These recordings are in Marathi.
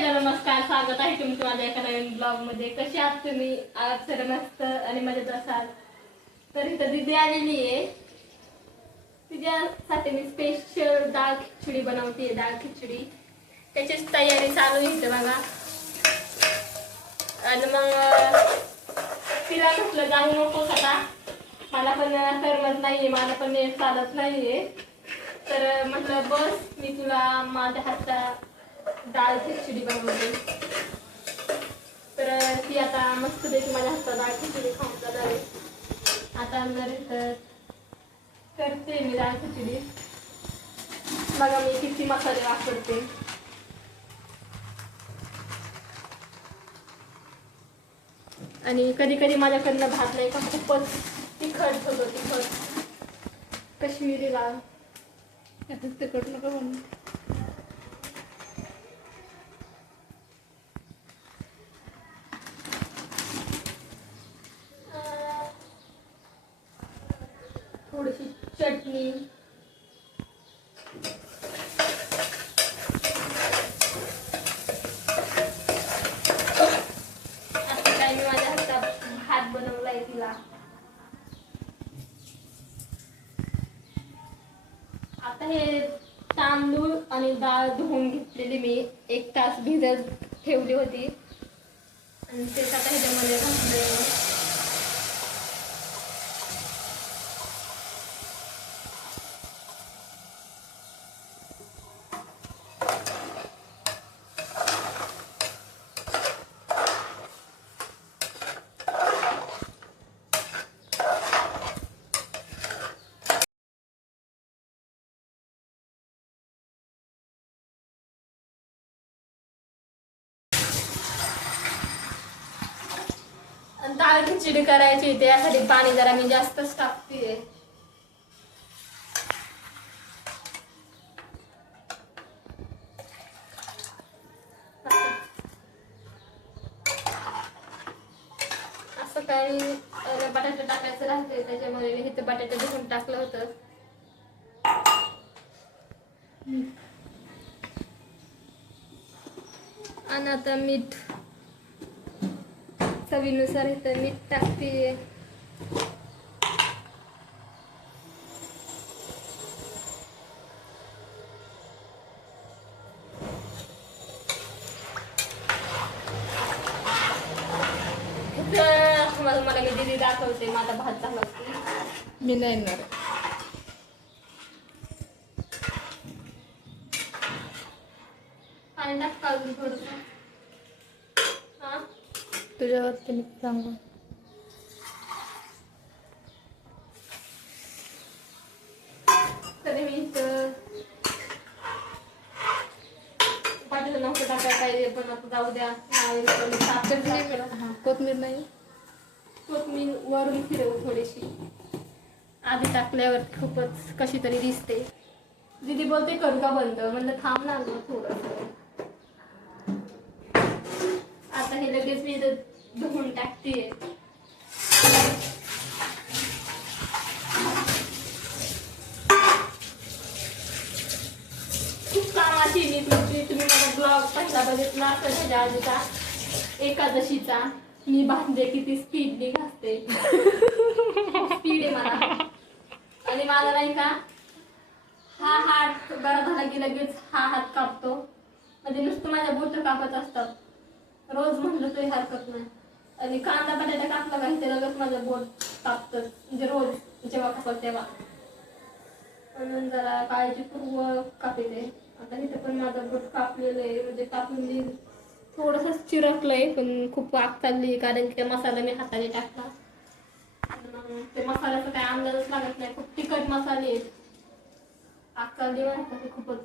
हॅलो नमस्कार स्वागत आहे तुमचं माझ्या एका नवीन ब्लॉगमध्ये कशी आहात तुम्ही? आज तर मस्त आणि मजेत असाल? तर इथं दिदी आलेली आहे. तिच्यासाठी मी स्पेशल डाळ खिचडी बनवते डाळ खिचडी. त्याचीच तयारी चालू आहे इथं बघा. आणि मग तिला म्हटलं जाऊ नको आता. मला पण करमत नाहीये मला पण चालत नाहीये. तर म्हटलं बस मी तुला माझ्या हातचा डाळ खिचडी बनवली. तर ती आता मस्त पैकी माझ्या हातात डाळ खिचडी खाऊन जाणार आता नंतर तर करते मी डाळ खिचडी. बघा मी किती मसाले वापरते. आणि कधी कधी माझ्याकडनं भात नाही का खूपच तिखट होतो तिखट. कश्मीरी लाल. आता तिकट नका थोडीशी चटणी आता काय मी माझ्या हातात भात बनवलाय तिला आता हे तांदूळ आणि डाळ धुवून घेतलेली मी. एक तास भिजत ठेवली होती. आणि तेच आता ह्याच्यामध्ये घातले डाळ खिचडी करायची त्यासाठी पाणी जरा मी जास्तच टाकते. असं काही बटाटा बटाटे टाकायचं राहते त्याच्यामुळे मी इथे बटाटे धुवून टाकलं होतं. आणि आता मीठ चवीनुसार इथं मीठ टाकते. तुम्हाला मला मी दिदी दाखवते. माझा भात झाला मी नाही येणार पाणी टाक अजून थोडंसं हा तुझ्यावर तुम्ही सांगू. तरी मी पाठीचं नव्हतं टाकायला पाहिजे पण आता जाऊ द्या. कोथमीर नाही? कोथमीर वरून फिरवू थोडीशी. आधी टाकल्यावर खूपच कशी तरी दिसते. दीदी बोलते करू का बंद? म्हणलं थांब ना गं थोडंसं. आता हे लगेच मी धुवून टाकते खूप कामाची मी तुमची तुम्ही माझा ब्लॉग पहिला बघितला असेल त्याच्या एकादशीचा. मी भांडे किती स्पीडली घासते. स्पीड आहे मला. आणि मला नाही का हा हात बरा झाला की लगेच हा हात कापतो. म्हणजे नुसतं माझ्या बोट कापत असतात. रोज म्हणलं तरी हरकत नाही. आणि कांदा बटाटा कापला का ते लगेच माझं बोट कापतं म्हणजे रोज जेव्हा कापत तेव्हा. म्हणून जरा काळजीपूर्वक कापते आता इथे पण माझं बोट कापलेलं आहे. म्हणजे कापून मी थोडंसं चिरकलंय पण खूप आग चालली कारण की मसाला मी हाताने टाकला. मग ते मसाल्याचा काही अंदाजच लागत नाही. खूप तिखट मसाले आहेत. आग चालली माहिती ते खूपच.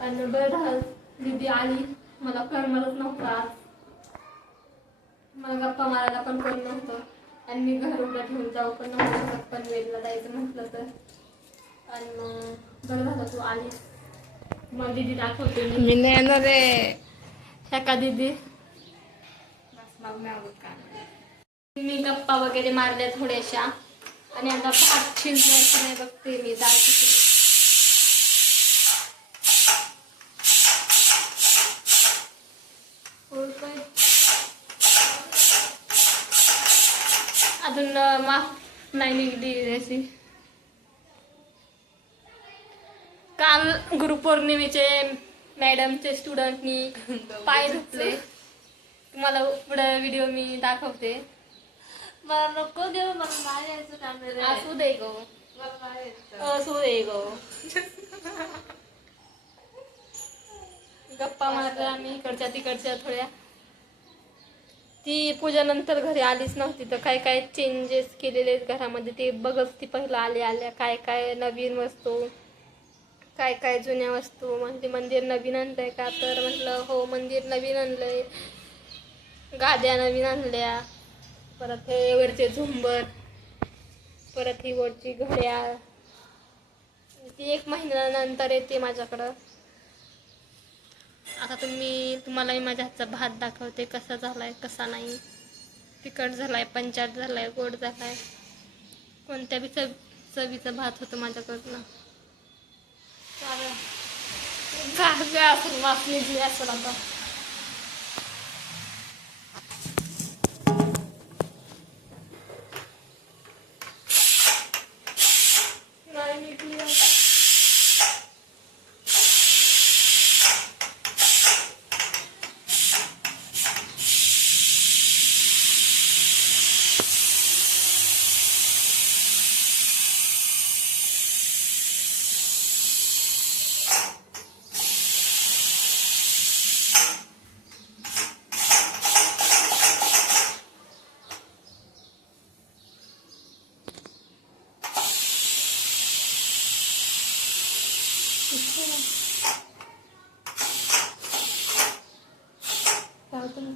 आणि बरं दीदी आली. मला करमतच नव्हतं आज. मला गप्पा मारायला पण कोण नव्हतं. आणि मी घर उघडं ठेवून जाऊ पण नव्हतं शकत. पनवेलला जायचं म्हटलं तर. आणि मग बरं झालं तू आली. मग दीदी दाखवते मी. मी नाही येणार रे. ह्या का दीदी? मी आवडत का मी गप्पा वगैरे मारल्या थोड्याशा. आणि आता भात शिजवायचं नाही बघते मी. डाळ खिचडी अजून माफ नाही निघली अशी काल गुरुपौर्णिमेचे मॅडमचे स्टुडंटनी पाय धुतले तुम्हाला पुढे व्हिडिओ मी दाखवते. मला नको देऊ मला नाही यायचं कॅमेरा असू दे गो. असू दे गो. गप्पा मारल्या आम्ही इकडच्या तिकडच्या थोड्या. ती पूजानंतर घरी आलीच नव्हती. तर काय काय चेंजेस केलेले आहेत घरामध्ये ते बघत ती पहिलं आल्या आल्या काय काय नवीन वस्तू काय काय जुन्या वस्तू. म्हणजे मंदिर नवीन आणलंय का? तर म्हटलं हो मंदिर नवीन आणलंय. गाद्या नवीन आणल्या. परत हे वरचे झुंबर परत ही वरची घड्याळ. ती एक महिन्यानंतर येते माझ्याकडं. आता तुम्ही तुम्हालाही माझ्या हातचा भात दाखवते कसा झालाय कसा नाही. तिखट झालाय पंचाट झालाय गोड झालाय. कोणत्या बी चव चवीचा भात होतो माझ्याकडनं. असून वाचली वास असेल आता नाही निघली आता. लावतो ना.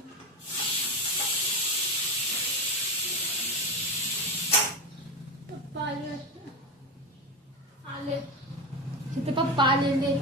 पप्पा आले वाटतं. आले तिथे पप्पा आलेले आहेत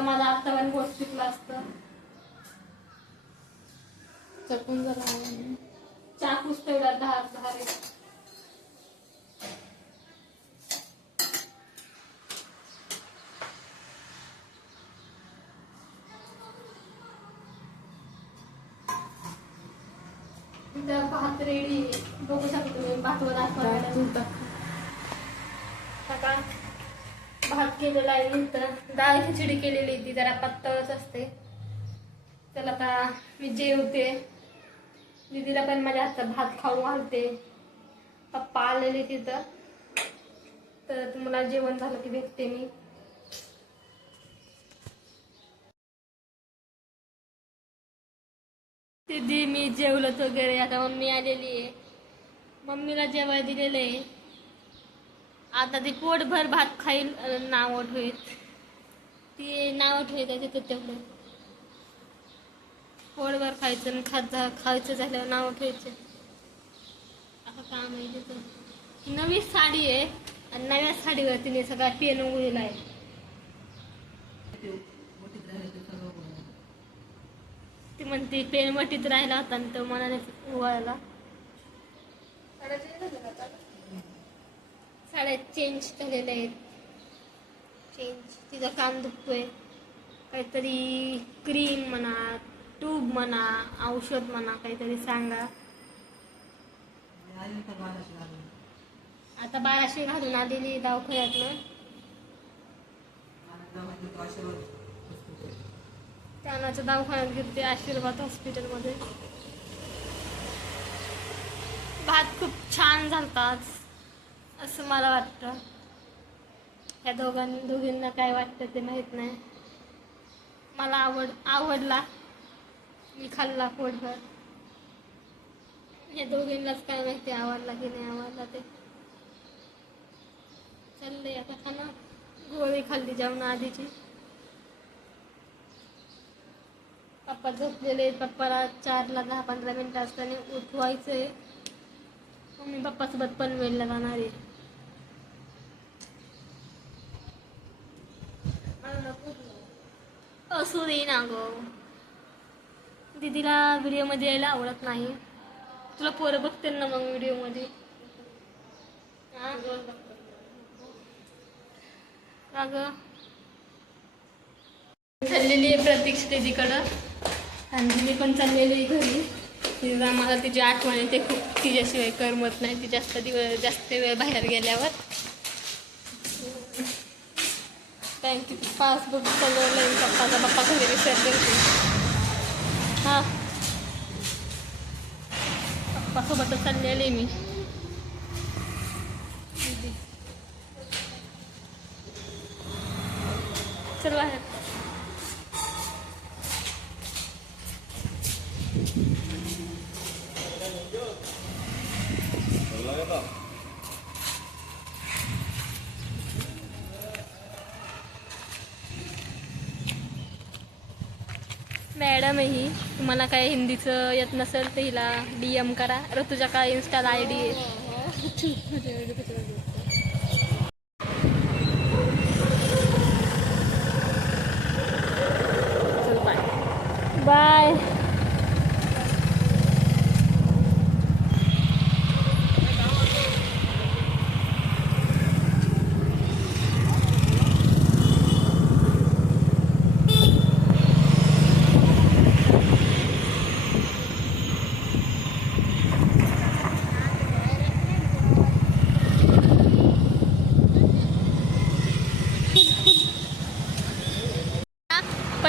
बघा माझा आत्ता पण पौष्टिकला असतं. चटून जरा आवडलं. चाकूच तेवढा धार धार आहे. इथं भात रेडी बघू शकतो भातवर टाक. दाखवायला भात केलेला आहे. इथं डाळ खिचडी केलेली ती जरा पातळच असते. चला आता मी जेवते दीदीला पण माझ्या हातचा भात खाऊ घालते. पप्पा आलेले तिथं. तर तुम्हाला जेवण झालं की भेटते मी. दीदी मी जेवलत वगैरे. आता मम्मी आलेली आहे. मम्मीला जेवाय दिलेलं आहे. आता ते पोटभर भात खाईल नाव ठेवीत. ती नाव ठेवत तिथं तेवढं. पोटभर खायचं आणि खाजा खायचं झाल्यावर नाव ठेवायचं. असं काम आहे तिथं. नवी साडी आहे आणि नव्या साडीवर तिने सगळा पेन उघडलेला आहे. ती म्हणते पेन मटीत राहिला होता आणि तो मनाने उघडायला साड्या चेंज केलेल्या आहेत. चेंज तिचा कान दुखतोय. काहीतरी क्रीम म्हणा ट्यूब म्हणा औषध म्हणा काहीतरी सांगा. आता बाराशे घालून आलेली दवाखान्यातनं. त्यानाच्या दवाखान्यात घेतली आशीर्वाद हॉस्पिटलमध्ये भात खूप छान झालता आज. असं मला वाटतं. या दोघां दोघींना काय वाटतं ते माहीत नाही. मला आवड आवडला. मी खाल्ला पोटभर. या दोघींनाच काय माहिती आवडला की नाही आवडला ते. चाललंय आता खाना गोळी खाल्ली जेवण आधीची. पप्पा झोपलेले पप्पाला चारला दहा पंधरा मिनटं असताना आहे मम्मी पप्पासोबत पण वेळ जाणार आहे. हो, असू दे ना गो. दीदीला व्हिडिओमध्ये यायला आवडत नाही. तुला पोरं बघते ना मग व्हिडिओमध्ये. हा? अगं चाललेली आहे प्रतीक्षा दीदीकडं. आणि मी पण चाललेली आहे घरी. तिला मला तिची आठवण येते खूप. तिच्याशिवाय करमत नाही. ती जास्त दिवस जास्त वेळ बाहेर गेल्यावर. बँकेत पासबुक चालवलं पप्पाचा पप्पा घरी विसरले होते हां पप्पासोबतच चाललेले मी दीदी. चल बाहेर मॅडम आहे ही तुम्हाला काय हिंदीचं येत नसेल तर हिला डी एम करा. ऋतुजा काय इन्स्टाला आय डी आहे? बाय बाय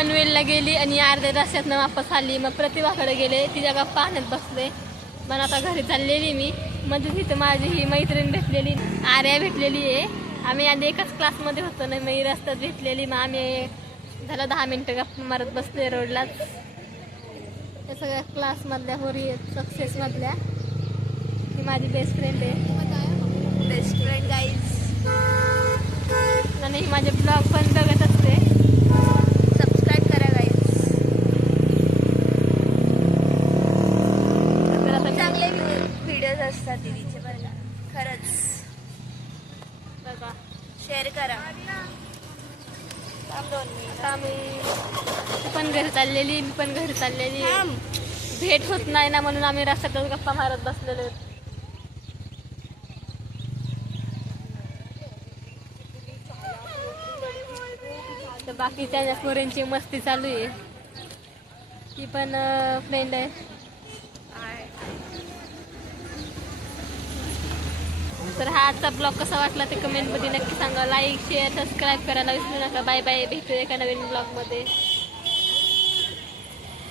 पनवेलला गेली आणि अर्ध्या रस्त्यातनं वापस आली. मग प्रतिभाकडे गेले तिच्या गप्पा आणत बसले. पण आता घरी चाललेली मी. म्हणजे तिथं माझी ही मैत्रीण भेटलेली. आर्या भेटलेली आहे. आम्ही आधी एकाच क्लासमध्ये होतो ना मी रस्त्यात भेटलेली. मग आम्ही झालं दहा मिनटं गप्पा मारत बसले रोडलाच त्या सगळ्या क्लासमधल्या होरी सक्सेसमधल्या ही माझी बेस्ट फ्रेंड आहे. बेस्ट फ्रेंड गाईज आणि ही माझे ब्लॉग पण बघत असते सबस्क्राईब करा गाईज तर आता मी- चांगले व्हिडिओज असतात दीदीचे बरं का खरंच बघा शेअर करा थांब दोन मिनिटं. आता मी ती पण घरी चाललेली मी पण घरी चाललेली आहे. थांब. भेट होत नाही ना म्हणून आम्ही रस्त्यातच गप्पा मारत बसलेलो तर बाकीच्या पोरींची मस्ती चालू आहे. ती पण फ्रेंड आहे. तर हा आजचा ब्लॉग कसा वाटला ते कमेंटमध्ये नक्की सांगा. लाईक शेअर सबस्क्राईब करायला विसरू नका. बाय बाय भेटू एका नवीन ब्लॉगमध्ये